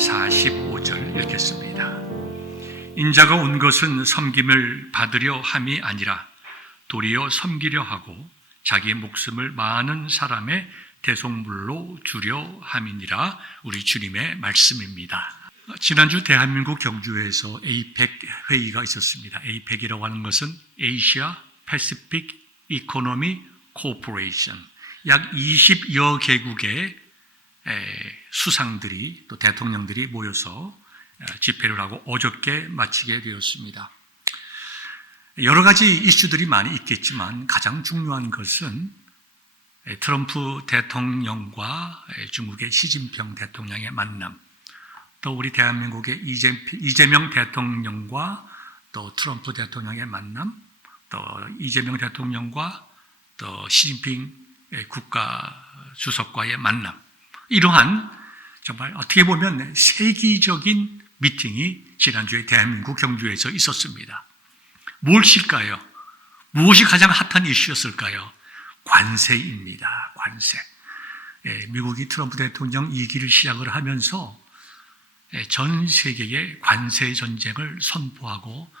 45절 읽겠습니다. 인자가 온 것은 섬김을 받으려 함이 아니라 도리어 섬기려 하고 자기의 목숨을 많은 사람의 대속물로 주려 함이니라. 우리 주님의 말씀입니다. 지난주 대한민국 경주에서 에이펙 회의가 있었습니다. 에이펙이라고 하는 것은 Asia Pacific Economic Cooperation, 약 20여 개국의 수상들이 또 대통령들이 모여서 집회를 하고 어저께 마치게 되었습니다. 여러 가지 이슈들이 많이 있겠지만 가장 중요한 것은 트럼프 대통령과 중국의 시진핑 대통령의 만남, 또 우리 대한민국의 이재명 대통령과 또 트럼프 대통령의 만남, 또 이재명 대통령과 또 시진핑 국가 주석과의 만남, 이러한 정말 어떻게 보면 세기적인 미팅이 지난주에 대한민국 경주에서 있었습니다. 무엇일까요? 무엇이 가장 핫한 이슈였을까요? 관세입니다. 관세. 미국이 트럼프 대통령 2기를 시작을 하면서 전 세계에 관세 전쟁을 선포하고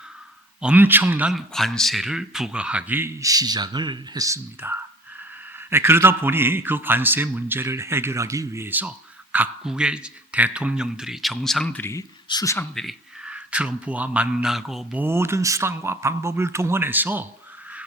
엄청난 관세를 부과하기 시작을 했습니다. 그러다 보니 그 관세 문제를 해결하기 위해서 각국의 대통령들이, 정상들이, 수상들이 트럼프와 만나고 모든 수단과 방법을 동원해서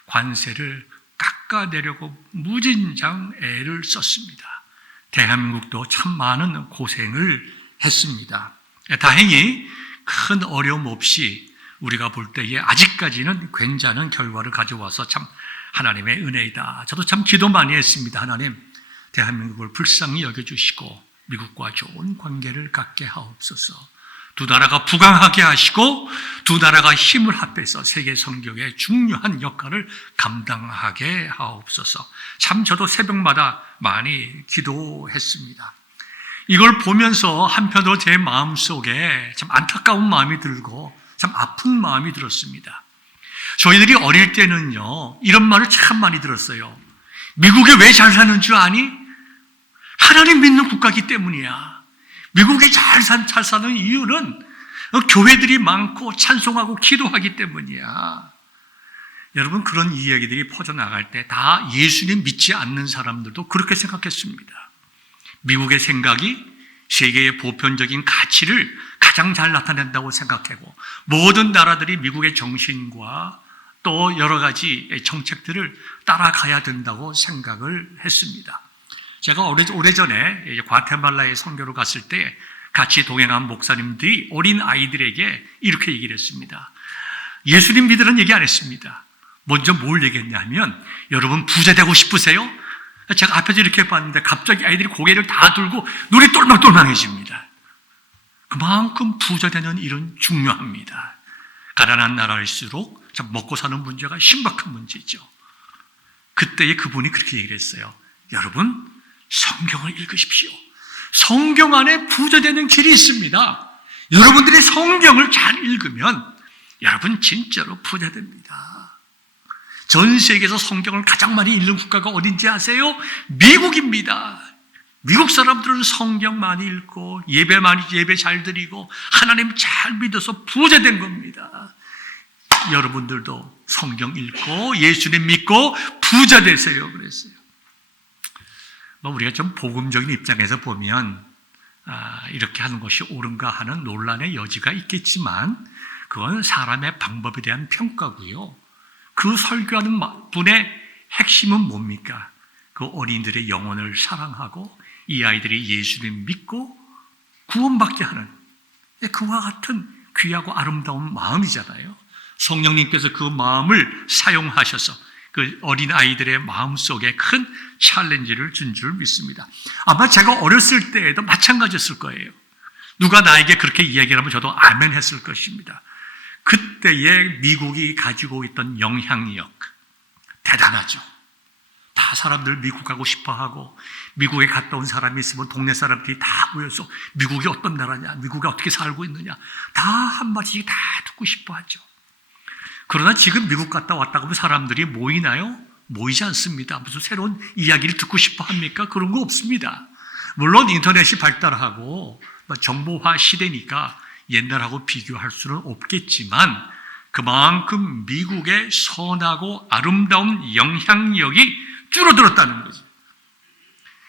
관세를 깎아내려고 무진장 애를 썼습니다. 대한민국도 참 많은 고생을 했습니다. 다행히 큰 어려움 없이 우리가 볼 때에 아직까지는 괜찮은 결과를 가져와서 참 하나님의 은혜이다. 저도 참 기도 많이 했습니다. 하나님, 대한민국을 불쌍히 여겨주시고 미국과 좋은 관계를 갖게 하옵소서. 두 나라가 부강하게 하시고 두 나라가 힘을 합해서 세계 선교의 중요한 역할을 감당하게 하옵소서. 참 저도 새벽마다 많이 기도했습니다. 이걸 보면서 한편으로 제 마음속에 참 안타까운 마음이 들고 참 아픈 마음이 들었습니다. 저희들이 어릴 때는요, 이런 말을 참 많이 들었어요. 미국에 왜 잘 사는 줄 아니? 하나님 믿는 국가이기 때문이야. 미국에 잘 사는 이유는 교회들이 많고 찬송하고 기도하기 때문이야. 여러분, 그런 이야기들이 퍼져나갈 때 다 예수님 믿지 않는 사람들도 그렇게 생각했습니다. 미국의 생각이 세계의 보편적인 가치를 가장 잘 나타낸다고 생각하고 모든 나라들이 미국의 정신과 또 여러 가지 정책들을 따라가야 된다고 생각을 했습니다. 제가 오래전에 과테말라에 선교를 갔을 때 같이 동행한 목사님들이 어린 아이들에게 이렇게 얘기를 했습니다. 예수님 믿으라는 얘기 안 했습니다. 먼저 뭘 얘기했냐면, 여러분 부자 되고 싶으세요? 제가 앞에서 이렇게 봤는데 갑자기 아이들이 고개를 다 들고 눈이 똘망똘망해집니다. 그만큼 부자 되는 일은 중요합니다. 가난한 나라일수록 참 먹고 사는 문제가 심각한 문제죠. 그때에 그분이 그렇게 얘기를 했어요. 여러분, 성경을 읽으십시오. 성경 안에 부자 되는 길이 있습니다. 여러분들이 성경을 잘 읽으면 여러분 진짜로 부자 됩니다. 전 세계에서 성경을 가장 많이 읽는 국가가 어딘지 아세요? 미국입니다. 미국 사람들은 성경 많이 읽고 예배 잘 드리고 하나님 잘 믿어서 부자 된 겁니다. 여러분들도 성경 읽고 예수님 믿고 부자 되세요. 그랬어요. 우리가 좀 복음적인 입장에서 보면 이렇게 하는 것이 옳은가 하는 논란의 여지가 있겠지만 그건 사람의 방법에 대한 평가고요. 그 설교하는 분의 핵심은 뭡니까? 그 어린이들의 영혼을 사랑하고 이 아이들이 예수님 믿고 구원받게 하는 그와 같은 귀하고 아름다운 마음이잖아요. 성령님께서 그 마음을 사용하셔서 그 어린 아이들의 마음속에 큰 챌린지를 준 줄 믿습니다. 아마 제가 어렸을 때에도 마찬가지였을 거예요. 누가 나에게 그렇게 이야기를 하면 저도 아멘 했을 것입니다. 그때의 미국이 가지고 있던 영향력 대단하죠. 다 사람들 미국 가고 싶어하고 미국에 갔다 온 사람이 있으면 동네 사람들이 다 모여서 미국이 어떤 나라냐, 미국에 어떻게 살고 있느냐 다 한마디씩 다 듣고 싶어하죠. 그러나 지금 미국 갔다 왔다고 하면 사람들이 모이나요? 모이지 않습니다. 무슨 새로운 이야기를 듣고 싶어 합니까? 그런 거 없습니다. 물론 인터넷이 발달하고 정보화 시대니까 옛날하고 비교할 수는 없겠지만 그만큼 미국의 선하고 아름다운 영향력이 줄어들었다는 거죠.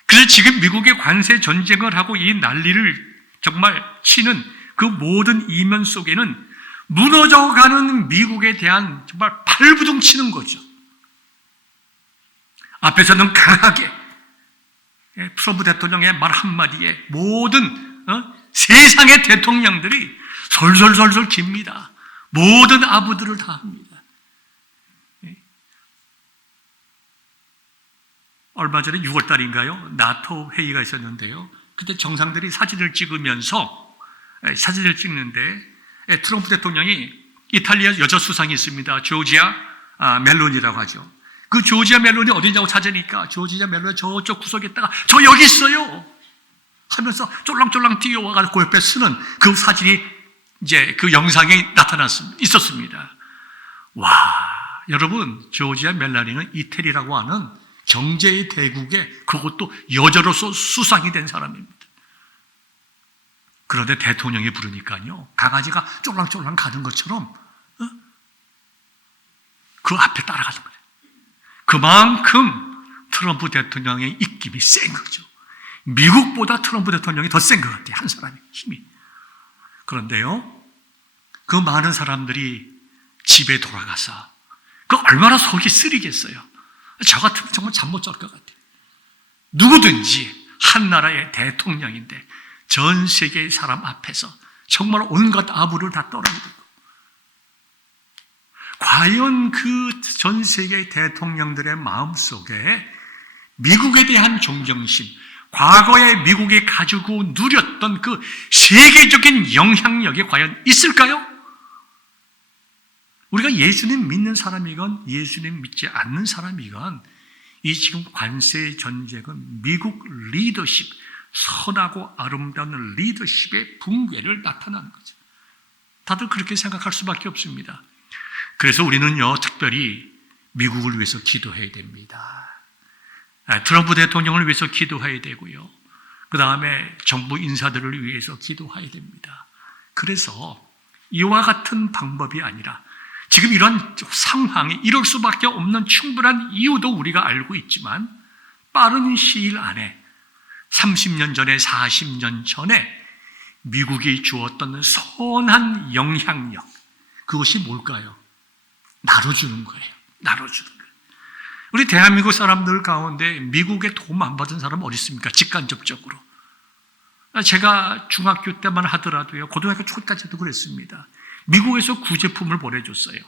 그래서 지금 미국의 관세 전쟁을 하고 이 난리를 정말 치는 그 모든 이면 속에는 무너져가는 미국에 대한 정말 발부둥 치는 거죠. 앞에서는 강하게 트럼프 대통령의 말 한마디에 모든 세상의 대통령들이 솔솔솔솔 깁니다. 모든 아부들을 다 합니다. 얼마 전에 6월 달인가요? 나토 회의가 있었는데요. 그때 정상들이 사진을 찍는데 트럼프 대통령이 이탈리아 여자 수상이 있습니다. 조지아 멜로니라고 하죠. 그 조지아 멜로니 어디냐고 찾으니까 조지아 멜로니 저쪽 구석에다가 저 여기 있어요 하면서 쫄랑쫄랑 뛰어와가지고 그 옆에 쓰는 그 사진이 이제 그 영상이 있었습니다. 와, 여러분, 조지아 멜로니는 이태리라고 하는 경제의 대국에 그것도 여자로서 수상이 된 사람입니다. 그런데 대통령이 부르니까요, 강아지가 쫄랑쫄랑 가는 것처럼 그 앞에 따라가는 거예요. 그만큼 트럼프 대통령의 입김이 센 거죠. 미국보다 트럼프 대통령이 더 센 것 같아요. 한 사람의 힘이. 그런데요, 그 많은 사람들이 집에 돌아가서 그 얼마나 속이 쓰리겠어요. 저 같으면 정말 잠 못 잘 것 같아요. 누구든지 한 나라의 대통령인데 전 세계의 사람 앞에서 정말 온갖 아부를 다 떨어지고, 과연 그 전 세계의 대통령들의 마음속에 미국에 대한 존경심, 과거에 미국이 가지고 누렸던 그 세계적인 영향력이 과연 있을까요? 우리가 예수님 믿는 사람이건 예수님 믿지 않는 사람이건 이 지금 관세 전쟁은 미국 리더십, 선하고 아름다운 리더십의 붕괴를 나타나는 거죠. 다들 그렇게 생각할 수밖에 없습니다. 그래서 우리는요, 특별히 미국을 위해서 기도해야 됩니다. 트럼프 대통령을 위해서 기도해야 되고요. 그 다음에 정부 인사들을 위해서 기도해야 됩니다. 그래서 이와 같은 방법이 아니라 지금 이런 상황이 이럴 수밖에 없는 충분한 이유도 우리가 알고 있지만 빠른 시일 안에 30년 전에 40년 전에 미국이 주었던 선한 영향력, 그것이 뭘까요? 나눠주는 거예요. 나눠주는 거예요. 우리 대한민국 사람들 가운데 미국에 도움 안 받은 사람 어디 있습니까? 직간접적으로. 제가 중학교 때만 하더라도요, 고등학교 초까지도 그랬습니다. 미국에서 구제품을 보내줬어요.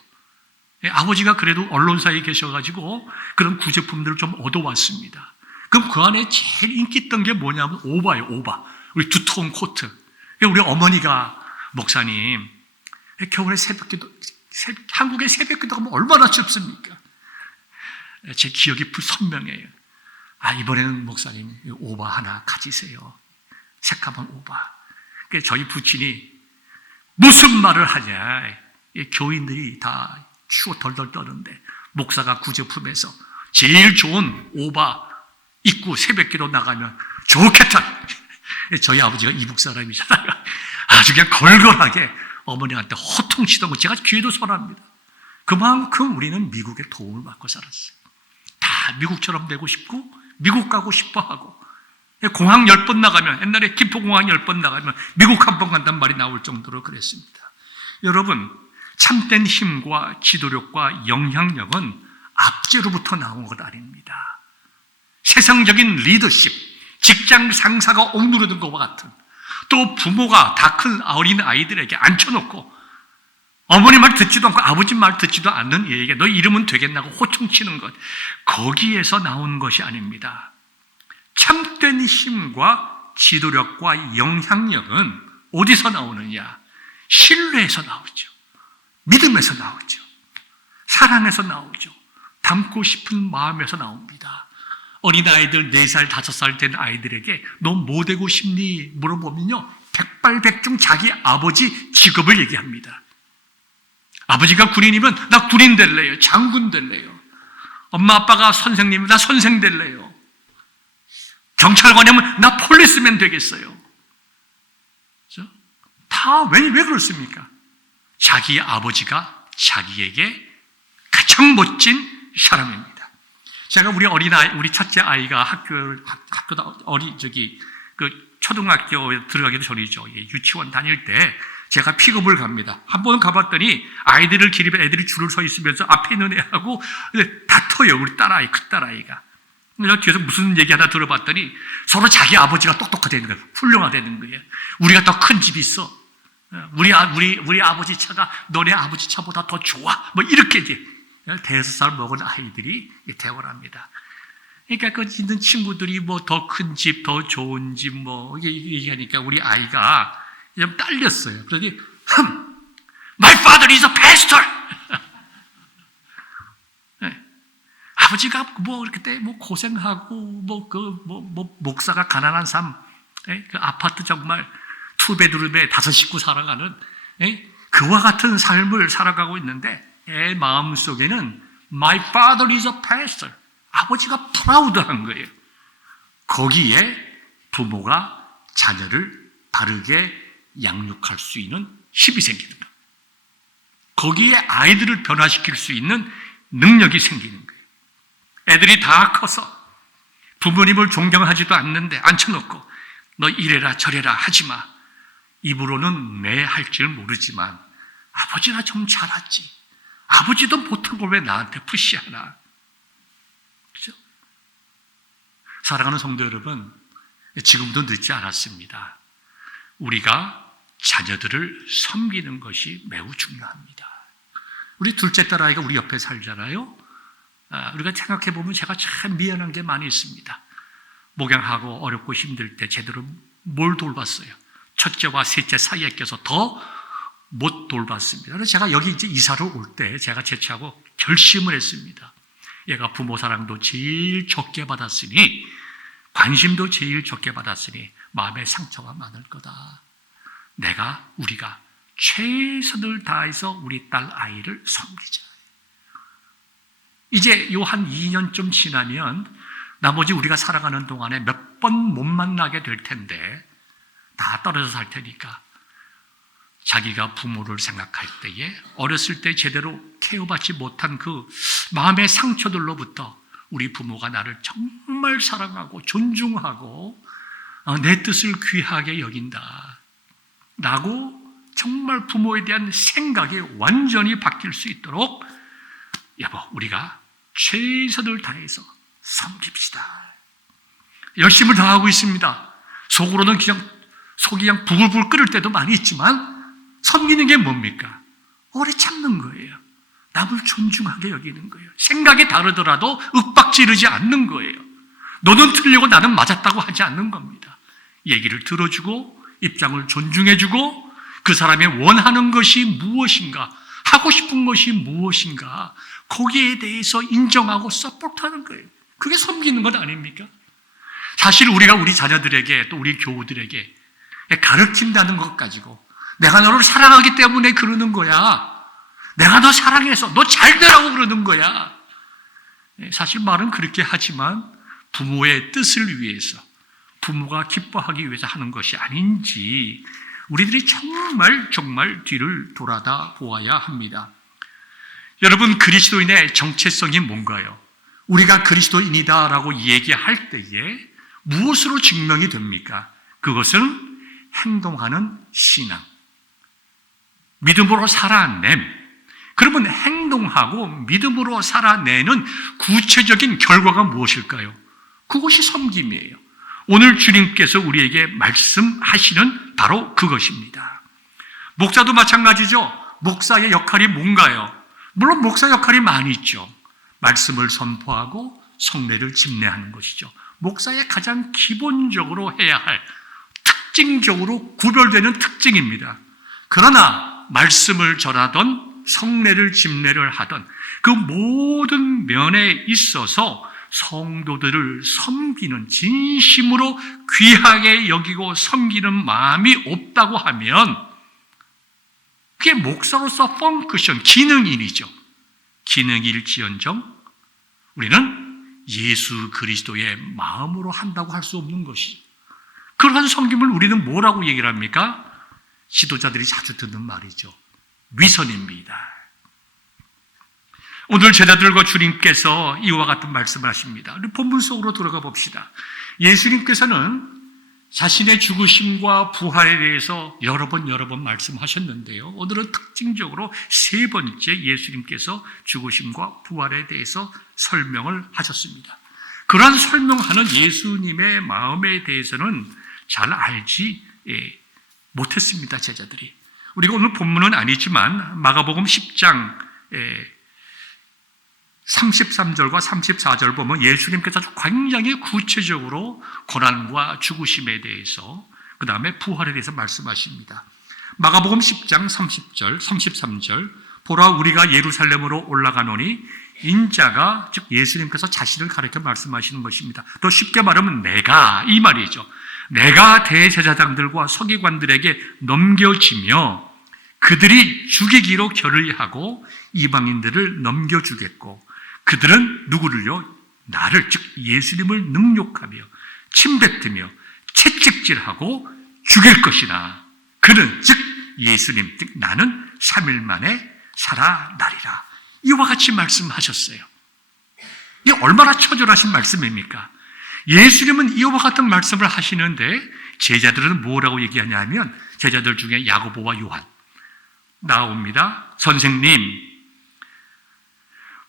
아버지가 그래도 언론사에 계셔가지고 그런 구제품들을 좀 얻어왔습니다. 그럼 그 안에 제일 인기 있던 게 뭐냐면 오바예요, 오바. 우리 두꺼운 코트. 우리 어머니가, 목사님, 겨울에 한국의 새벽기도 가면 얼마나 춥습니까? 제 기억이 선명해요. 이번에는 목사님, 오바 하나 가지세요. 새까만 오바. 저희 부친이 무슨 말을 하냐. 교인들이 다 추워 덜덜 떠는데 목사가 구제품에서 제일 좋은 오바 입고 새벽기도 나가면 좋겠다. 저희 아버지가 이북 사람이잖아요. 아주 그냥 걸걸하게 어머니한테 호통치던 거 제가 귀에도 설합니다. 그만큼 우리는 미국의 도움을 받고 살았어요. 다 미국처럼 되고 싶고 미국 가고 싶어 하고, 공항 10번 나가면, 옛날에 김포공항 10번 나가면 미국 한 번 간다는 말이 나올 정도로 그랬습니다. 여러분, 참된 힘과 지도력과 영향력은 압제로부터 나온 것 아닙니다. 세상적인 리더십, 직장 상사가 억누르는 것과 같은, 또 부모가 다 큰 어린 아이들에게 앉혀놓고 어머니 말 듣지도 않고 아버지 말 듣지도 않는 얘에게 너 이러면 되겠나고 호통치는 것, 거기에서 나온 것이 아닙니다. 참된 힘과 지도력과 영향력은 어디서 나오느냐? 신뢰에서 나오죠. 믿음에서 나오죠. 사랑에서 나오죠. 닮고 싶은 마음에서 나옵니다. 어린아이들 4살, 5살 된 아이들에게 너 뭐 되고 싶니? 물어보면요, 백발백중 자기 아버지 직업을 얘기합니다. 아버지가 군인이면 나 군인 될래요. 장군 될래요. 엄마 아빠가 선생님이면 나 선생 될래요. 경찰관이면 나 폴리스맨 되겠어요. 왜 그렇습니까? 자기 아버지가 자기에게 가장 멋진 사람입니다. 제가 우리 첫째 아이가 초등학교 들어가기도 전이죠. 유치원 다닐 때 제가 픽업을 갑니다. 한 번 가봤더니 아이들을 기립에 애들이 줄을 서 있으면서 앞에 있는 애하고 다퉈요. 우리 딸아이, 큰딸아이가. 내가 뒤에서 무슨 얘기 하나 들어봤더니 서로 자기 아버지가 똑똑하다는 거예요. 훌륭하다는 거예요. 우리가 더 큰 집이 있어. 우리 아버지 차가 너네 아버지 차보다 더 좋아. 뭐 이렇게 이제 5살 먹은 아이들이 대화를 합니다. 그러니까 그 있는 친구들이 뭐 더 큰 집, 더 좋은 집 뭐 얘기하니까 우리 아이가 좀 딸렸어요. 그러더니 My father is a pastor. 아버지가 뭐 그때 뭐 고생하고 목사가 가난한 삶, 그 아파트 정말 투베드룸에 5식구 살아가는 그와 같은 삶을 살아가고 있는데 애 마음속에는 My father is a pastor. 아버지가 프라우드한 거예요. 거기에 부모가 자녀를 바르게 양육할 수 있는 힘이 생기는 거예요. 거기에 아이들을 변화시킬 수 있는 능력이 생기는 거예요. 애들이 다 커서 부모님을 존경하지도 않는데 앉혀놓고 너 이래라 저래라 하지 마. 입으로는 네 할 줄 모르지만 아버지나 좀 잘하지. 아버지도 못한 걸 왜 나한테 푸시하나. 그죠? 사랑하는 성도 여러분, 지금도 늦지 않았습니다. 우리가 자녀들을 섬기는 것이 매우 중요합니다. 우리 둘째 딸아이가 우리 옆에 살잖아요. 우리가 생각해보면 제가 참 미안한 게 많이 있습니다. 목양하고 어렵고 힘들 때 제대로 뭘 돌봤어요. 첫째와 셋째 사이에 껴서 더 못 돌봤습니다. 그래서 제가 여기 이제 이사를 올 때 제가 재취하고 결심을 했습니다. 얘가 부모 사랑도 제일 적게 받았으니 관심도 제일 적게 받았으니 마음에 상처가 많을 거다. 우리가 최선을 다해서 우리 딸 아이를 섬기자. 이제 요 한 2년쯤 지나면 나머지 우리가 살아가는 동안에 몇 번 못 만나게 될 텐데 다 떨어져 살 테니까 자기가 부모를 생각할 때에 어렸을 때 제대로 케어받지 못한 그 마음의 상처들로부터 우리 부모가 나를 정말 사랑하고 존중하고 내 뜻을 귀하게 여긴다 라고 정말 부모에 대한 생각이 완전히 바뀔 수 있도록 여보, 우리가 최선을 다해서 섬깁시다. 열심을 다하고 있습니다. 속으로는 속이 그냥 부글부글 끓을 때도 많이 있지만 섬기는 게 뭡니까? 오래 참는 거예요. 남을 존중하게 여기는 거예요. 생각이 다르더라도 윽박지르지 않는 거예요. 너는 틀리고 나는 맞았다고 하지 않는 겁니다. 얘기를 들어주고 입장을 존중해주고 그 사람이 원하는 것이 무엇인가, 하고 싶은 것이 무엇인가, 거기에 대해서 인정하고 서포트하는 거예요. 그게 섬기는 것 아닙니까? 사실 우리가 우리 자녀들에게 또 우리 교우들에게 가르친다는 것 가지고 내가 너를 사랑하기 때문에 그러는 거야. 내가 너 사랑해서 너 잘 되라고 그러는 거야. 사실 말은 그렇게 하지만 부모의 뜻을 위해서, 부모가 기뻐하기 위해서 하는 것이 아닌지 우리들이 정말 뒤를 돌아다 보아야 합니다. 여러분, 그리스도인의 정체성이 뭔가요? 우리가 그리스도인이다라고 얘기할 때에 무엇으로 증명이 됩니까? 그것은 행동하는 신앙, 믿음으로 살아냄. 그러면 행동하고 믿음으로 살아내는 구체적인 결과가 무엇일까요? 그것이 섬김이에요. 오늘 주님께서 우리에게 말씀하시는 바로 그것입니다. 목사도 마찬가지죠. 목사의 역할이 뭔가요? 물론 목사 역할이 많이 있죠. 말씀을 선포하고 성례를 집례하는 것이죠. 목사의 가장 기본적으로 해야 할 특징적으로 구별되는 특징입니다. 그러나 말씀을 전하던 성례를 집례를 하던 그 모든 면에 있어서 성도들을 섬기는, 진심으로 귀하게 여기고 섬기는 마음이 없다고 하면 그게 목사로서 펑크션, 기능인이죠. 기능일지언정 우리는 예수 그리스도의 마음으로 한다고 할 수 없는 것이죠. 그러한 섬김을 우리는 뭐라고 얘기를 합니까? 지도자들이 자주 듣는 말이죠. 위선입니다. 오늘 제자들과 주님께서 이와 같은 말씀을 하십니다. 우리 본문 속으로 들어가 봅시다. 예수님께서는 자신의 죽으심과 부활에 대해서 여러 번 말씀하셨는데요. 오늘은 특징적으로 세 번째 예수님께서 죽으심과 부활에 대해서 설명을 하셨습니다. 그러한 설명하는 예수님의 마음에 대해서는 잘 알지 못했습니다, 제자들이. 우리가 오늘 본문은 아니지만 마가복음 10장 33절과 34절 보면 예수님께서 굉장히 구체적으로 고난과 죽으심에 대해서, 그 다음에 부활에 대해서 말씀하십니다. 마가복음 10장 30절, 33절, 보라 우리가 예루살렘으로 올라가노니 인자가, 즉 예수님께서 자신을 가리켜 말씀하시는 것입니다. 또 쉽게 말하면 내가, 이 말이죠. 내가 대제사장들과 서기관들에게 넘겨지며 그들이 죽이기로 결의하고 이방인들을 넘겨주겠고 그들은 누구를요? 나를, 즉 예수님을 능욕하며 침뱉으며 채찍질하고 죽일 것이나 그는, 즉 예수님, 즉 나는 3일 만에 살아나리라. 이와 같이 말씀하셨어요. 이게 얼마나 처절하신 말씀입니까? 예수님은 이와 같은 말씀을 하시는데 제자들은 뭐라고 얘기하냐면, 제자들 중에 야고보와 요한 나옵니다. 선생님,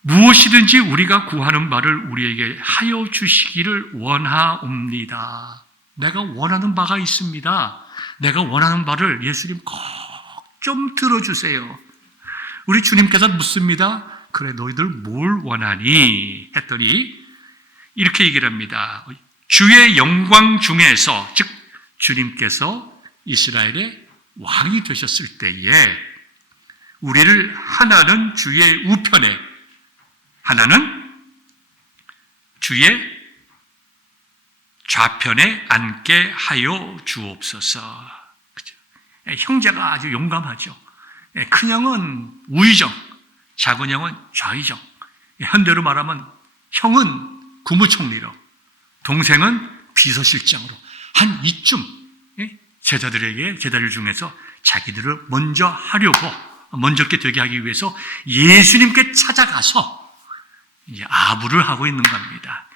무엇이든지 우리가 구하는 바를 우리에게 하여 주시기를 원하옵니다. 내가 원하는 바가 있습니다. 내가 원하는 바를 예수님 꼭 좀 들어주세요. 우리 주님께서 묻습니다. 그래, 너희들 뭘 원하니? 했더니 이렇게 얘기를 합니다. 주의 영광 중에서, 즉 주님께서 이스라엘의 왕이 되셨을 때에 우리를 하나는 주의 우편에, 하나는 주의 좌편에 앉게 하여 주옵소서. 그죠? 형제가 아주 용감하죠. 큰 형은 우의정, 작은 형은 좌의정. 현대로 말하면 형은 국무총리로, 동생은 비서실장으로 한 이쯤 제자들에게, 제자들 중에서 자기들을 먼저 하려고, 먼저게 되게 하기 위해서 예수님께 찾아가서 이제 아부를 하고 있는 겁니다.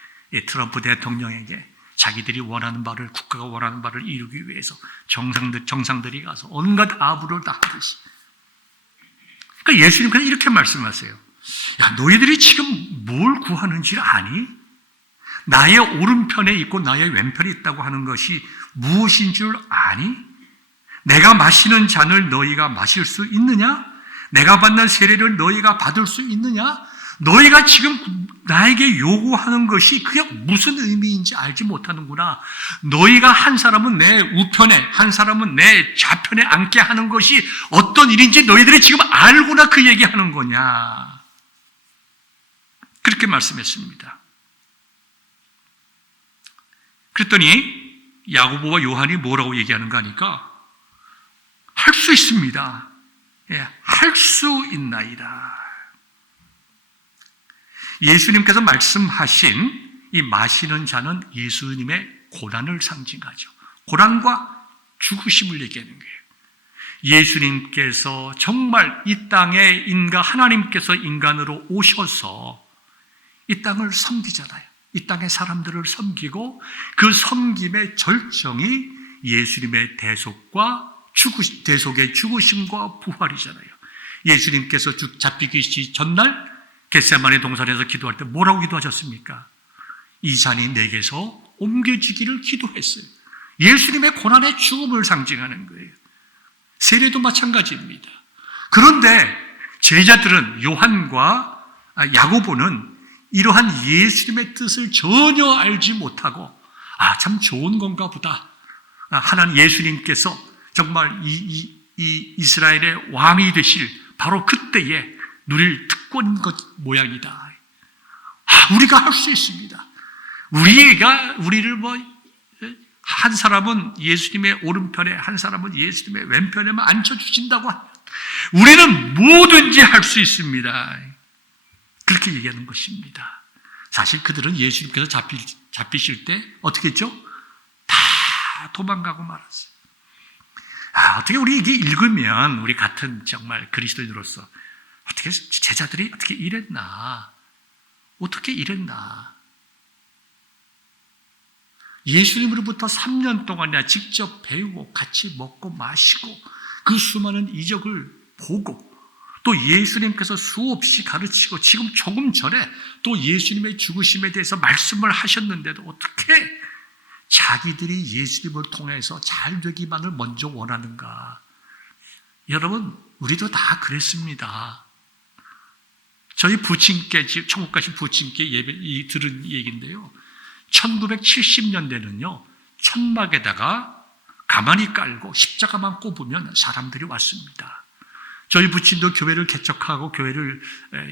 트럼프 대통령에게 자기들이 원하는 바를, 국가가 원하는 바를 이루기 위해서 정상들이 가서 온갖 아부를 다 하듯이. 그러니까 예수님께서 이렇게 말씀하세요. 야, 너희들이 지금 뭘 구하는지 아니? 나의 오른편에 있고 나의 왼편에 있다고 하는 것이 무엇인 줄 아니? 내가 마시는 잔을 너희가 마실 수 있느냐? 내가 받는 세례를 너희가 받을 수 있느냐? 너희가 지금 나에게 요구하는 것이 그게 무슨 의미인지 알지 못하는구나. 너희가 한 사람은 내 우편에, 한 사람은 내 좌편에 앉게 하는 것이 어떤 일인지 너희들이 지금 알구나, 그 얘기하는 거냐. 그렇게 말씀했습니다. 그랬더니 야고보와 요한이 뭐라고 얘기하는가 하니까 할 수 있습니다. 예, 할 수 있나이다. 예수님께서 말씀하신 이 마시는 잔은 예수님의 고난을 상징하죠. 고난과 죽으심을 얘기하는 거예요. 예수님께서 정말 이 땅에 하나님께서 인간으로 오셔서 이 땅을 섬기잖아요. 이 땅의 사람들을 섬기고 그 섬김의 절정이 예수님의 대속의 죽으심과 부활이잖아요. 예수님께서 잡히기 전날 겟세마네 동산에서 기도할 때 뭐라고 기도하셨습니까? 이 잔이 내게서 옮겨지기를 기도했어요. 예수님의 고난의 죽음을 상징하는 거예요. 세례도 마찬가지입니다. 그런데 제자들은, 요한과 야고보는 이러한 예수님의 뜻을 전혀 알지 못하고, 참 좋은 건가 보다. 하나님 예수님께서 정말 이 이스라엘의 왕이 되실 바로 그때에 누릴 특권인 것 모양이다. 우리가 할 수 있습니다. 우리를 한 사람은 예수님의 오른편에, 한 사람은 예수님의 왼편에만 앉혀주신다고 하면 우리는 뭐든지 할 수 있습니다. 그렇게 얘기하는 것입니다. 사실 그들은 예수님께서 잡히실 때 어떻게 했죠? 다 도망가고 말았어요. 어떻게 우리 이게 읽으면 우리 같은 정말 그리스도인으로서 어떻게 제자들이 어떻게 이랬나? 어떻게 이랬나? 예수님으로부터 3년 동안이나 직접 배우고 같이 먹고 마시고 그 수많은 이적을 보고 또 예수님께서 수없이 가르치고 지금 조금 전에 또 예수님의 죽으심에 대해서 말씀을 하셨는데도 어떻게 자기들이 예수님을 통해서 잘 되기만을 먼저 원하는가? 여러분, 우리도 다 그랬습니다. 저희 부친께, 천국 가신 부친께 들은 얘기인데요. 1970년대는요, 천막에다가 가만히 깔고 십자가만 꼽으면 사람들이 왔습니다. 저희 부친도 교회를 개척하고 교회를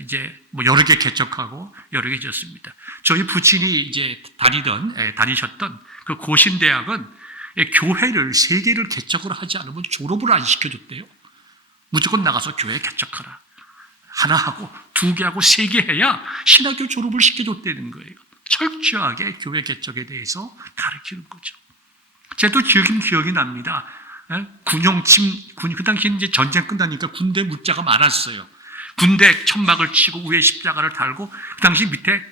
이제 여러 개 개척하고 여러 개 지었습니다. 저희 부친이 이제 다니셨던 그 고신대학은 교회를 3개를 개척을 하지 않으면 졸업을 안 시켜줬대요. 무조건 나가서 교회 개척하라. 하나 하고 2개 하고 3개 해야 신학교 졸업을 시켜줬다는 거예요. 철저하게 교회 개척에 대해서 가르치는 거죠. 제도 기억이 납니다. 그 당시 이제 전쟁 끝나니까 군대 묻자가 많았어요. 군대 천막을 치고 위에 십자가를 달고 그 당시 밑에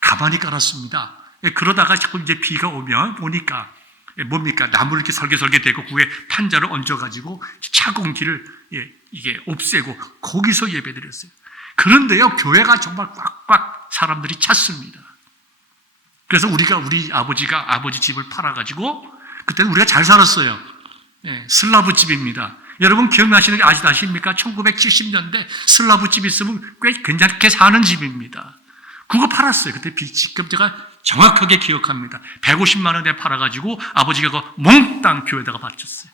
가만히 깔았습니다. 그러다가 자꾸 이제 비가 오니까 뭡니까? 나무를 이렇게 설계설계 대고 그 위에 판자를 얹어가지고 차가운 길을 이게 없애고 거기서 예배드렸어요. 그런데요, 교회가 정말 꽉꽉 사람들이 찼습니다. 그래서 우리 아버지 집을 팔아가지고 그때는 우리가 잘 살았어요. 슬라브 집입니다. 여러분 기억나시는 게 아십니까? 1970년대 슬라브 집 있으면 꽤 괜찮게 사는 집입니다. 그거 팔았어요. 그때 지금 제가 정확하게 기억합니다. 150만 원에 팔아가지고 아버지가 그 몽땅 교회에다가 바쳤어요.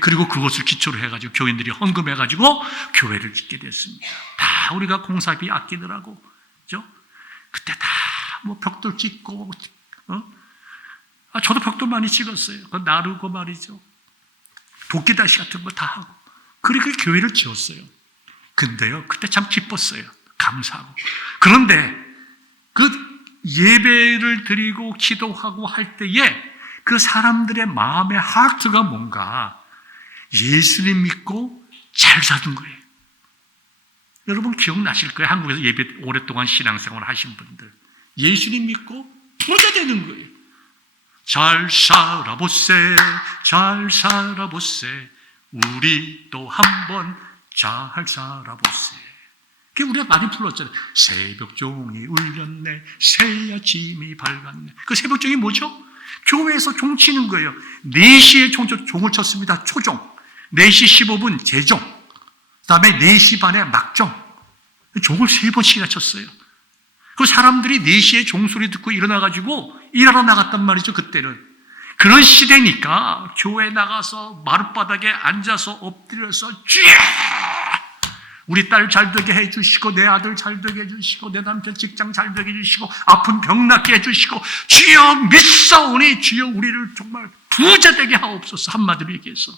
그리고 그것을 기초로 해가지고 교인들이 헌금해가지고 교회를 짓게 됐습니다. 다 우리가 공사비 아끼느라고, 그죠? 그때 다 벽돌 찍고, 저도 벽돌 많이 찍었어요. 그거 나르고 말이죠. 도끼다시 같은 거 다 하고. 그렇게 교회를 지었어요. 근데요, 그때 참 기뻤어요. 감사하고. 그런데 그 예배를 드리고 기도하고 할 때에 그 사람들의 마음의 하트가 뭔가 예수님 믿고 잘 사는 거예요. 여러분 기억나실 거예요. 한국에서 예배 오랫동안 신앙생활을 하신 분들. 예수님 믿고 부자 되는 거예요. 잘 살아보세, 잘 살아보세, 우리도 한번 잘 살아보세. 그게 우리가 많이 불렀잖아요. 새벽종이 울렸네, 새 아침이 밝았네. 그 새벽종이 뭐죠? 교회에서 종 치는 거예요. 4시에 종을 쳤습니다. 초종. 4시 15분 재종. 그 다음에 4시 반에 막종. 종을 3번씩이나 쳤어요. 그 사람들이 4시에 종소리 듣고 일어나가지고 일하러 나갔단 말이죠, 그때는. 그런 시대니까 교회 나가서 마룻바닥에 앉아서 엎드려서 주여! 우리 딸 잘 되게 해주시고 내 아들 잘 되게 해주시고 내 남편 직장 잘 되게 해주시고 아픈 병 낫게 해주시고 주여 믿사오니 주여 우리를 정말 부자 되게 하옵소서, 한마디로 얘기해서.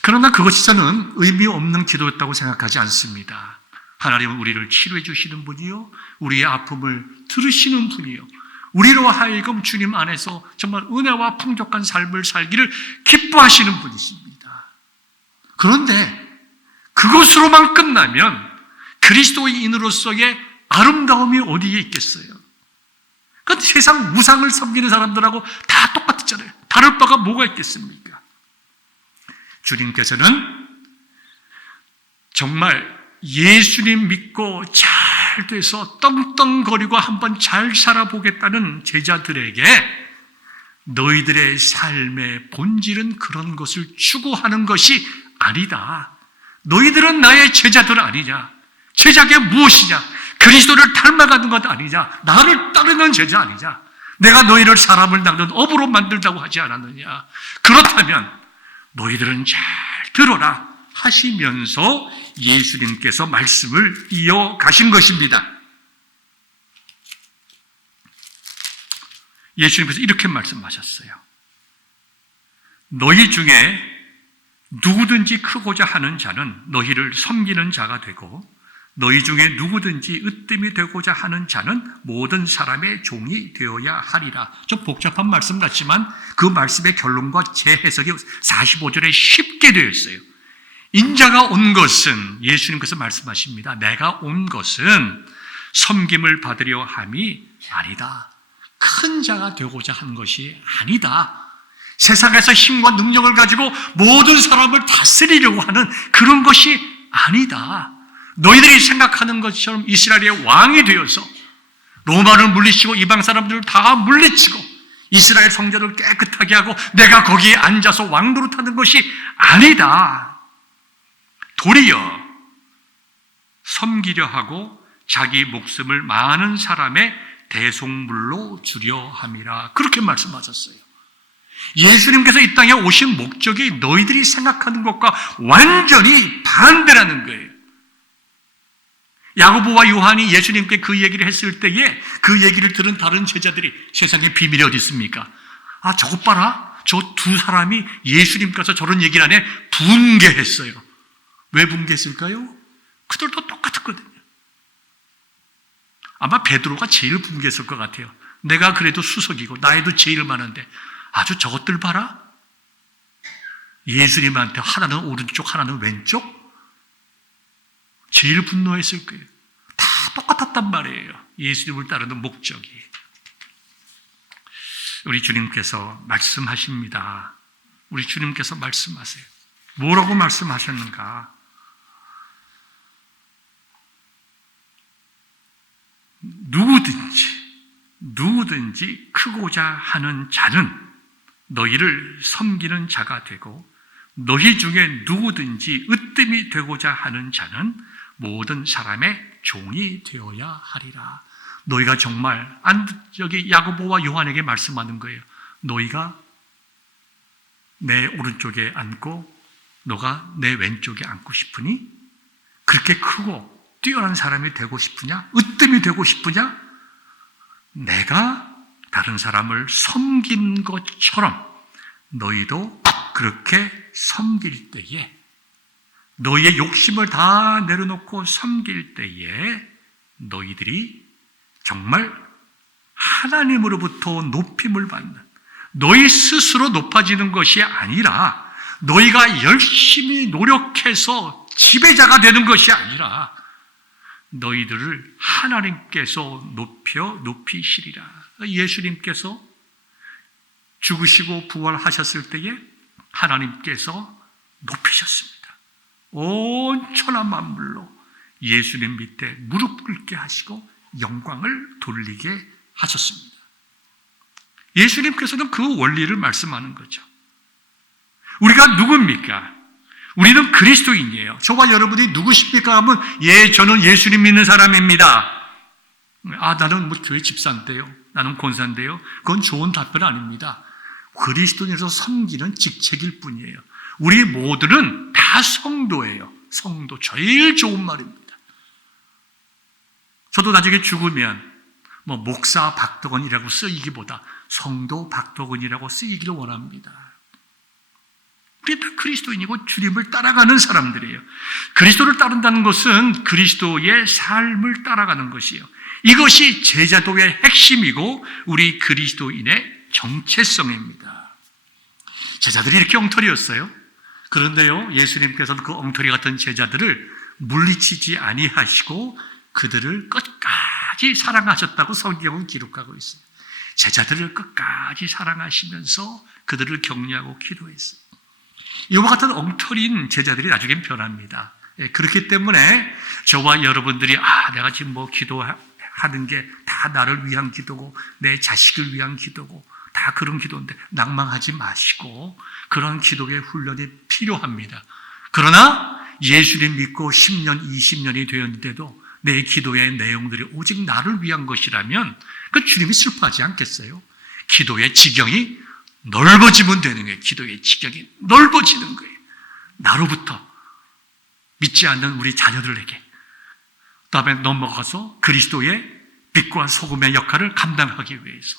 그러나 그것이 저는 의미 없는 기도였다고 생각하지 않습니다. 하나님은 우리를 치료해 주시는 분이요, 우리의 아픔을 들으시는 분이요, 우리로 하여금 주님 안에서 정말 은혜와 풍족한 삶을 살기를 기뻐하시는 분이십니다. 그런데 그것으로만 끝나면 그리스도인으로서의 아름다움이 어디에 있겠어요? 그 세상 우상을 섬기는 사람들하고 다 똑같잖아요. 다를 바가 뭐가 있겠습니까? 주님께서는 정말 예수님 믿고 잘 돼서 떵떵거리고 한번 잘 살아보겠다는 제자들에게 너희들의 삶의 본질은 그런 것을 추구하는 것이 아니다. 너희들은 나의 제자들 아니냐? 제자가 무엇이냐? 그리스도를 닮아가는 것 아니냐? 나를 따르는 제자 아니냐? 내가 너희를 사람을 낚는 업으로 만들다고 하지 않았느냐? 그렇다면 너희들은 잘 들어라 하시면서 예수님께서 말씀을 이어가신 것입니다. 예수님께서 이렇게 말씀하셨어요. 너희 중에 누구든지 크고자 하는 자는 너희를 섬기는 자가 되고 너희 중에 누구든지 으뜸이 되고자 하는 자는 모든 사람의 종이 되어야 하리라. 좀 복잡한 말씀 같지만 그 말씀의 결론과 제 해석이 45절에 쉽게 되어 있어요. 인자가 온 것은, 예수님께서 말씀하십니다. 내가 온 것은 섬김을 받으려 함이 아니다. 큰 자가 되고자 한 것이 아니다. 세상에서 힘과 능력을 가지고 모든 사람을 다스리려고 하는 그런 것이 아니다. 너희들이 생각하는 것처럼 이스라엘의 왕이 되어서 로마를 물리치고 이방 사람들을 다 물리치고 이스라엘 성전을 깨끗하게 하고 내가 거기에 앉아서 왕노릇하는 것이 아니다. 도리어 섬기려 하고 자기 목숨을 많은 사람의 대속물로 주려 함이라. 그렇게 말씀하셨어요. 예수님께서 이 땅에 오신 목적이 너희들이 생각하는 것과 완전히 반대라는 거예요. 야고보와 요한이 예수님께 그 얘기를 했을 때에 그 얘기를 들은 다른 제자들이 세상에 비밀이 어디 있습니까? 아, 저것 봐라. 저 두 사람이 예수님께서 저런 얘기를 하네. 분개했어요. 왜 분개했을까요? 그들도 똑같았거든요. 아마 베드로가 제일 분개했을 것 같아요. 내가 그래도 수석이고 나이도 제일 많은데 아주 저것들 봐라. 예수님한테 하나는 오른쪽 하나는 왼쪽. 제일 분노했을 거예요. 다 똑같았단 말이에요. 예수님을 따르는 목적이. 우리 주님께서 말씀하십니다. 우리 주님께서 말씀하세요. 뭐라고 말씀하셨는가? 누구든지 크고자 하는 자는 너희를 섬기는 자가 되고 너희 중에 누구든지 으뜸이 되고자 하는 자는 모든 사람의 종이 되어야 하리라. 너희가 정말 여기 야고보와 요한에게 말씀하는 거예요. 너희가 내 오른쪽에 앉고 너가 내 왼쪽에 앉고 싶으니? 그렇게 크고 뛰어난 사람이 되고 싶으냐? 으뜸이 되고 싶으냐? 내가 다른 사람을 섬긴 것처럼 너희도 그렇게 섬길 때에, 너희의 욕심을 다 내려놓고 섬길 때에 너희들이 정말 하나님으로부터 높임을 받는, 너희 스스로 높아지는 것이 아니라 너희가 열심히 노력해서 지배자가 되는 것이 아니라 너희들을 하나님께서 높이시리라. 예수님께서 죽으시고 부활하셨을 때에 하나님께서 높이셨습니다. 온 천하 만물로 예수님 밑에 무릎 꿇게 하시고 영광을 돌리게 하셨습니다. 예수님께서는 그 원리를 말씀하는 거죠. 우리가 누굽니까? 우리는 그리스도인이에요. 저와 여러분이 누구십니까? 하면 저는 예수님 믿는 사람입니다. 아, 나는 교회 집사인데요. 나는 권사인데요. 그건 좋은 답변 아닙니다. 그리스도인으로서 섬기는 직책일 뿐이에요. 우리 모두는 다 성도예요. 성도, 제일 좋은 말입니다. 저도 나중에 죽으면 목사 박덕원이라고 쓰이기보다 성도 박덕원이라고 쓰이기를 원합니다. 우리 다 그리스도인이고 주님을 따라가는 사람들이에요. 그리스도를 따른다는 것은 그리스도의 삶을 따라가는 것이에요. 이것이 제자도의 핵심이고 우리 그리스도인의 정체성입니다. 제자들이 이렇게 엉터리였어요. 그런데요, 예수님께서는 그 엉터리 같은 제자들을 물리치지 아니하시고 그들을 끝까지 사랑하셨다고 성경은 기록하고 있어요. 제자들을 끝까지 사랑하시면서 그들을 격려하고 기도했어요. 이와 같은 엉터리인 제자들이 나중엔 변합니다. 그렇기 때문에 저와 여러분들이 내가 지금 기도하는 게 다 나를 위한 기도고 내 자식을 위한 기도고 다 그런 기도인데 낭망하지 마시고 그런 기도의 훈련이 필요합니다. 그러나 예수님 믿고 10년, 20년이 되었는데도 내 기도의 내용들이 오직 나를 위한 것이라면 그 주님이 슬퍼하지 않겠어요? 기도의 지경이 넓어지면 되는 거예요. 기도의 지경이 넓어지는 거예요. 나로부터 믿지 않는 우리 자녀들에게, 그다음에 넘어가서 그리스도의 빛과 소금의 역할을 감당하기 위해서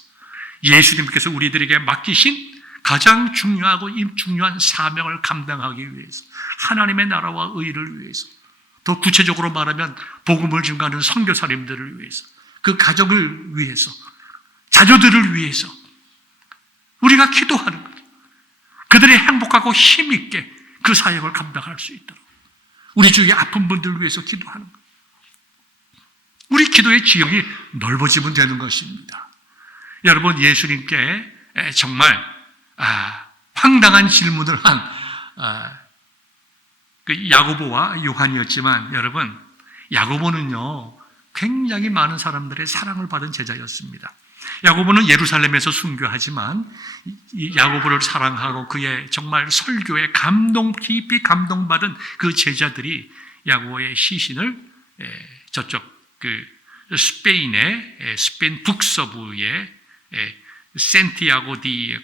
예수님께서 우리들에게 맡기신 가장 중요하고 중요한 사명을 감당하기 위해서, 하나님의 나라와 의를 위해서 더 구체적으로 말하면 복음을 증거하는 선교사님들을 위해서, 그 가정을 위해서, 자녀들을 위해서 우리가 기도하는 거예요. 그들이 행복하고 힘있게 그 사역을 감당할 수 있도록 우리 주위에 아픈 분들을 위해서 기도하는 거예요. 우리 기도의 지형이 넓어지면 되는 것입니다. 여러분, 예수님께 정말 황당한 질문을 한 그 야고보와 요한이었지만, 여러분, 야고보는요 굉장히 많은 사람들의 사랑을 받은 제자였습니다. 야고보는 예루살렘에서 순교하지만 이 야고보를 사랑하고 그의 정말 설교에 깊이 감동받은 그 제자들이 야고보의 시신을 저쪽 스페인 북서부의 센티아고 디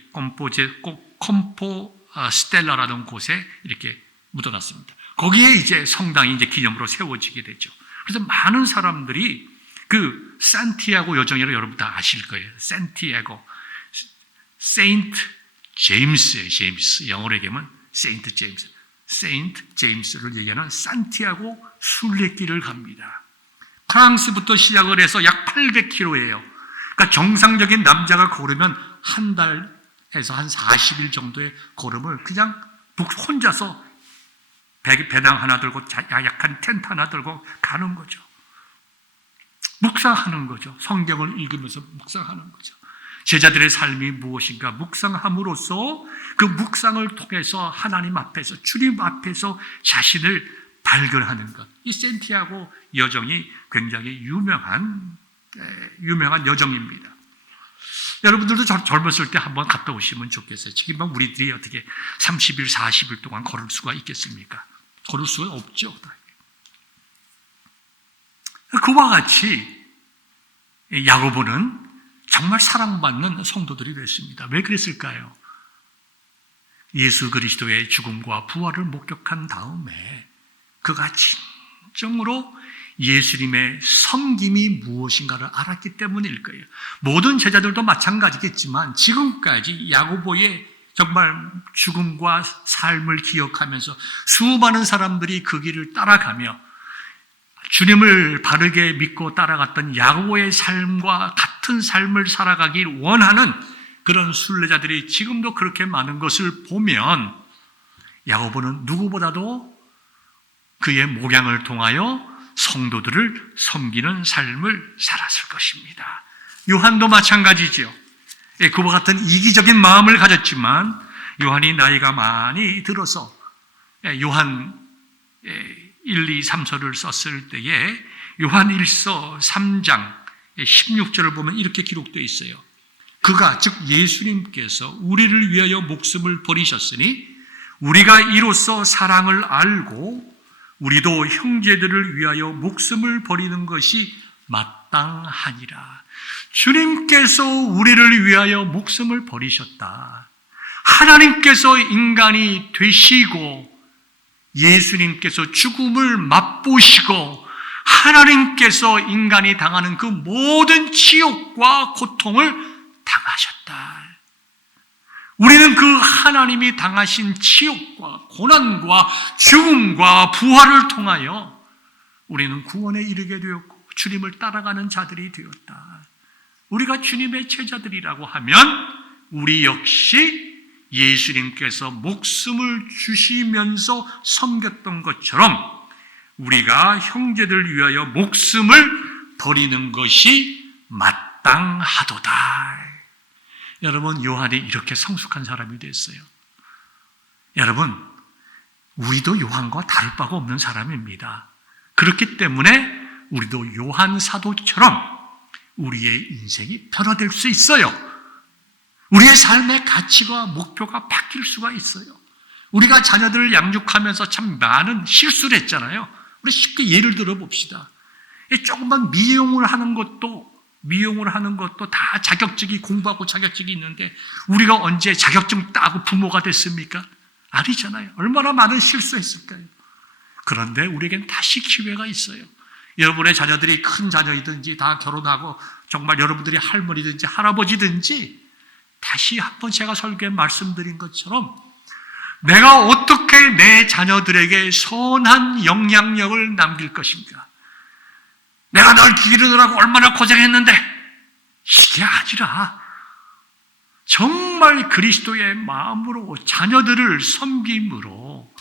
콤포스텔라라는 곳에 이렇게 묻어놨습니다. 거기에 이제 성당이 이제 기념으로 세워지게 되죠. 그래서 많은 사람들이 그 산티아고 여정이라고 여러분 다 아실 거예요. 산티아고, 세인트 제임스예요. 제임스, 영어로 얘기하면 세인트 제임스, 세인트 제임스를 얘기하는 산티아고 순례길을 갑니다. 프랑스부터 시작을 해서 약 800km예요. 그러니까 정상적인 남자가 걸으면 한 달에서 한 40일 정도의 걸음을 그냥 혼자서 배낭 하나 들고 약한 텐트 하나 들고 가는 거죠. 묵상하는 거죠. 성경을 읽으면서 묵상하는 거죠. 제자들의 삶이 무엇인가 묵상함으로써 그 묵상을 통해서 하나님 앞에서, 주님 앞에서 자신을 발견하는 것. 이 산티아고 여정이 굉장히 유명한 여정입니다. 여러분들도 젊었을 때 한번 갔다 오시면 좋겠어요. 지금 우리들이 어떻게 30일, 40일 동안 걸을 수가 있겠습니까? 걸을 수가 없죠. 그와 같이 야고보는 정말 사랑받는 성도들이 됐습니다. 왜 그랬을까요? 예수 그리스도의 죽음과 부활을 목격한 다음에 그가 진정으로 예수님의 섬김이 무엇인가를 알았기 때문일 거예요. 모든 제자들도 마찬가지겠지만 지금까지 야고보의 정말 죽음과 삶을 기억하면서 수많은 사람들이 그 길을 따라가며 주님을 바르게 믿고 따라갔던 야고보의 삶과 같은 삶을 살아가길 원하는 그런 순례자들이 지금도 그렇게 많은 것을 보면 야고보는 누구보다도 그의 목양을 통하여 성도들을 섬기는 삶을 살았을 것입니다. 요한도 마찬가지죠. 그와 같은 이기적인 마음을 가졌지만 요한이 나이가 많이 들어서 요한 1, 2, 3서를 썼을 때에 요한 1서 3장 16절을 보면 이렇게 기록되어 있어요. 그가 즉 예수님께서 우리를 위하여 목숨을 버리셨으니 우리가 이로써 사랑을 알고 우리도 형제들을 위하여 목숨을 버리는 것이 마땅하니라. 주님께서 우리를 위하여 목숨을 버리셨다. 하나님께서 인간이 되시고 예수님께서 죽음을 맛보시고 하나님께서 인간이 당하는 그 모든 치욕과 고통을 당하셨다. 우리는 그 하나님이 당하신 치욕과 고난과 죽음과 부활을 통하여 우리는 구원에 이르게 되었고 주님을 따라가는 자들이 되었다. 우리가 주님의 제자들이라고 하면 우리 역시 예수님께서 목숨을 주시면서 섬겼던 것처럼 우리가 형제들을 위하여 목숨을 버리는 것이 마땅하도다. 여러분, 요한이 이렇게 성숙한 사람이 됐어요. 여러분, 우리도 요한과 다를 바가 없는 사람입니다. 그렇기 때문에 우리도 요한 사도처럼 우리의 인생이 변화될 수 있어요. 우리의 삶의 가치와 목표가 바뀔 수가 있어요. 우리가 자녀들을 양육하면서 참 많은 실수를 했잖아요. 우리 쉽게 예를 들어 봅시다. 조금만 미용을 하는 것도 다 자격증이, 공부하고 자격증이 있는데 우리가 언제 자격증 따고 부모가 됐습니까? 아니잖아요. 얼마나 많은 실수했을까요? 그런데 우리에겐 다시 기회가 있어요. 여러분의 자녀들이 큰 자녀이든지 다 결혼하고 정말 여러분들이 할머니든지 할아버지든지 다시 한번 제가 설교에 말씀드린 것처럼 내가 어떻게 내 자녀들에게 선한 영향력을 남길 것인가? 내가 널 기르느라고 얼마나 고생했는데 이게 아니라 정말 그리스도의 마음으로 자녀들을 섬김으로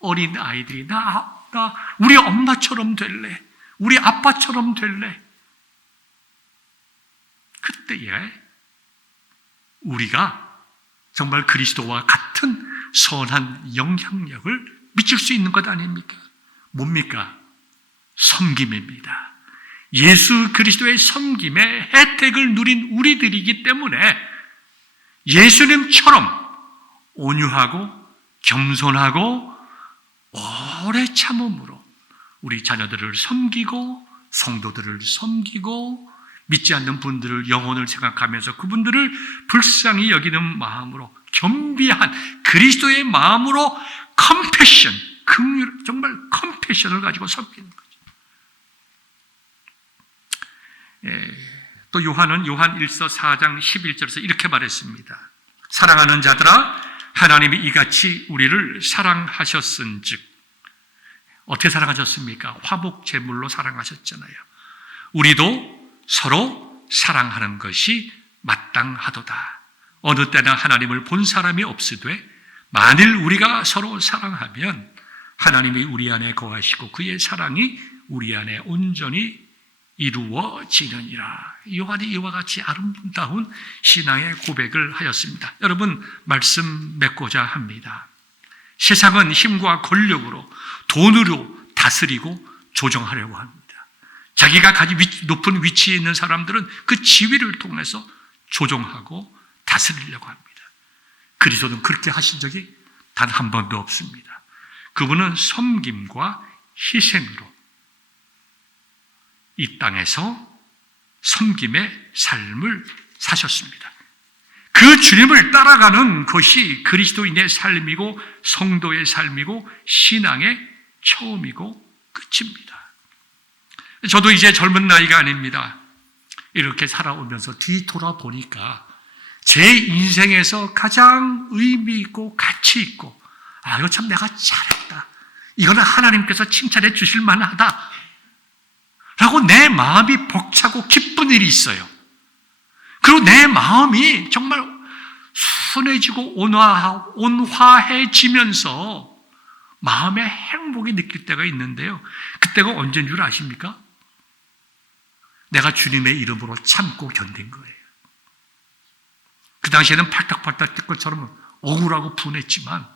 어린 아이들이 나 우리 엄마처럼 될래, 우리 아빠처럼 될래. 그때에 우리가 정말 그리스도와 같은 선한 영향력을 미칠 수 있는 것 아닙니까? 뭡니까? 섬김입니다. 예수 그리스도의 섬김의 혜택을 누린 우리들이기 때문에 예수님처럼 온유하고 겸손하고 오래 참음으로 우리 자녀들을 섬기고 성도들을 섬기고 믿지 않는 분들을 영혼을 생각하면서 그분들을 불쌍히 여기는 마음으로 겸비한 그리스도의 마음으로 컴패션, 정말 컴패션을 가지고 섬기는 거죠. 또 요한 1서 4장 11절에서 이렇게 말했습니다. 사랑하는 자들아, 하나님이 이같이 우리를 사랑하셨은즉. 어떻게 사랑하셨습니까? 화목 제물로 사랑하셨잖아요. 우리도 서로 사랑하는 것이 마땅하도다. 어느 때나 하나님을 본 사람이 없으되 만일 우리가 서로 사랑하면 하나님이 우리 안에 거하시고 그의 사랑이 우리 안에 온전히 이루어지느니라. 요한이 이와 같이 아름다운 신앙의 고백을 하였습니다. 여러분, 말씀 맺고자 합니다. 세상은 힘과 권력으로, 돈으로 다스리고 조정하려고 합니다. 자기가 가진 높은 위치에 있는 사람들은 그 지위를 통해서 조종하고 다스리려고 합니다. 그리스도는 그렇게 하신 적이 단 한 번도 없습니다. 그분은 섬김과 희생으로 이 땅에서 섬김의 삶을 사셨습니다. 그 주님을 따라가는 것이 그리스도인의 삶이고 성도의 삶이고 신앙의 처음이고 끝입니다. 저도 이제 젊은 나이가 아닙니다. 이렇게 살아오면서 뒤돌아보니까 제 인생에서 가장 의미 있고 가치 있고, 이거 참 내가 잘했다, 이거는 하나님께서 칭찬해 주실 만하다 라고 내 마음이 벅차고 기쁜 일이 있어요. 그리고 내 마음이 정말 순해지고 온화해지면서 마음의 행복이 느낄 때가 있는데요. 그때가 언제인 줄 아십니까? 내가 주님의 이름으로 참고 견딘 거예요. 그 당시에는 팔딱팔딱 뛸 것처럼 억울하고 분했지만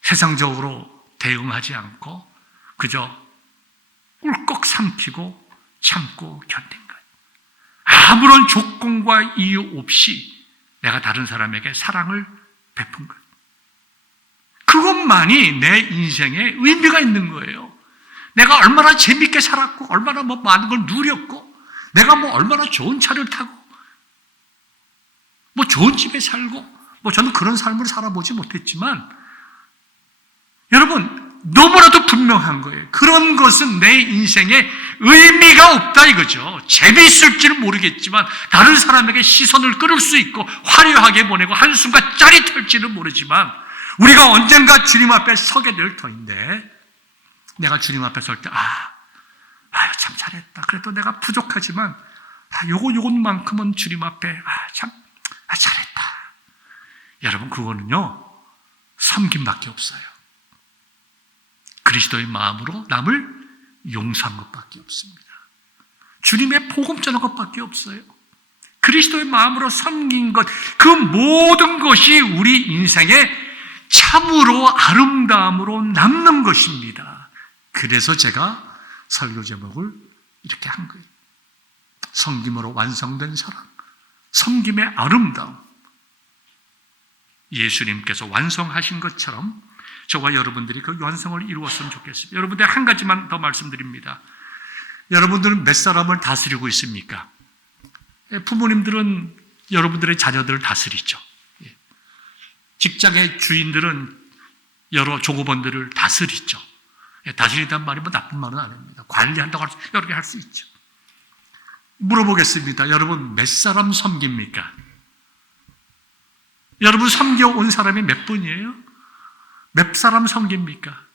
세상적으로 대응하지 않고 그저 꿀꺽 삼키고 참고 견딘 거예요. 아무런 조건과 이유 없이 내가 다른 사람에게 사랑을 베푼 거예요. 그것만이 내 인생에 의미가 있는 거예요. 내가 얼마나 재밌게 살았고, 얼마나 많은 걸 누렸고, 내가 얼마나 좋은 차를 타고, 좋은 집에 살고, 저는 그런 삶을 살아보지 못했지만, 여러분, 너무나도 분명한 거예요. 그런 것은 내 인생에 의미가 없다 이거죠. 재미있을지는 모르겠지만, 다른 사람에게 시선을 끌을 수 있고, 화려하게 보내고, 한순간 짜릿할지는 모르지만, 우리가 언젠가 주님 앞에 서게 될 터인데, 내가 주님 앞에 설 때, 참 잘했다. 그래도 내가 부족하지만, 요것만큼은 주님 앞에, 잘했다. 여러분, 그거는요, 섬김밖에 없어요. 그리스도의 마음으로 남을 용서한 것밖에 없습니다. 주님의 복음 전한 것밖에 없어요. 그리스도의 마음으로 섬긴 것, 그 모든 것이 우리 인생에 참으로 아름다움으로 남는 것입니다. 그래서 제가 설교 제목을 이렇게 한 거예요. 섬김으로 완성된 사랑, 섬김의 아름다움. 예수님께서 완성하신 것처럼 저와 여러분들이 그 완성을 이루었으면 좋겠습니다. 여러분들 한 가지만 더 말씀드립니다. 여러분들은 몇 사람을 다스리고 있습니까? 부모님들은 여러분들의 자녀들을 다스리죠. 직장의 주인들은 여러 종업원들을 다스리죠. 다스린다는 말이 나쁜 말은 아닙니다. 관리한다고 여러 개 할 수 있죠. 물어보겠습니다. 여러분 몇 사람 섬깁니까? 여러분 섬겨온 사람이 몇 분이에요? 몇 사람 섬깁니까?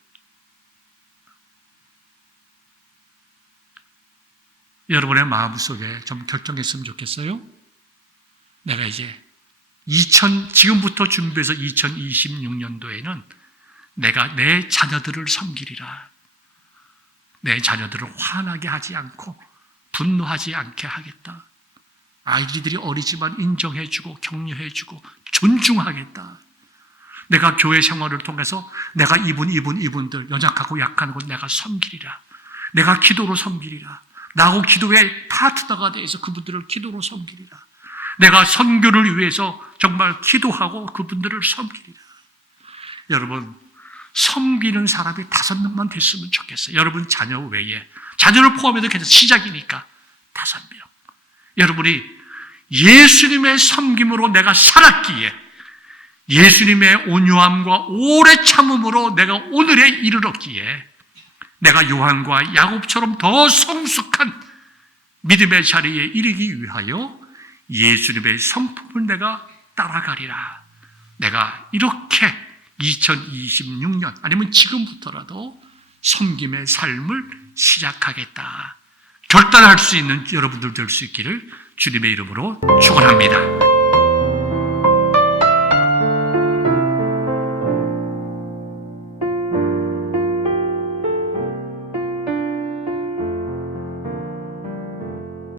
여러분의 마음속에 좀 결정했으면 좋겠어요. 내가 이제 지금부터 준비해서 2026년도에는 내가 내 자녀들을 섬기리라. 내 자녀들을 화나게 하지 않고 분노하지 않게 하겠다. 아이들이 어리지만 인정해주고 격려해주고 존중하겠다. 내가 교회 생활을 통해서 내가 이분들 연약하고 약한 곳 내가 섬기리라. 내가 기도로 섬기리라. 나하고 기도의 파트너가 돼서 그분들을 기도로 섬기리라. 내가 선교를 위해서 정말 기도하고 그분들을 섬기리라. 여러분, 섬기는 사람이 5명만 됐으면 좋겠어요. 여러분 자녀 외에. 자녀를 포함해도 괜찮아요. 시작이니까 5명. 여러분이 예수님의 섬김으로 내가 살았기에, 예수님의 온유함과 오래 참음으로 내가 오늘에 이르렀기에, 내가 요한과 야곱처럼 더 성숙한 믿음의 자리에 이르기 위하여 예수님의 성품을 내가 따라가리라. 내가 이렇게 2026년 아니면 지금부터라도 섬김의 삶을 시작하겠다. 결단할 수 있는 여러분들 될 수 있기를 주님의 이름으로 축원합니다.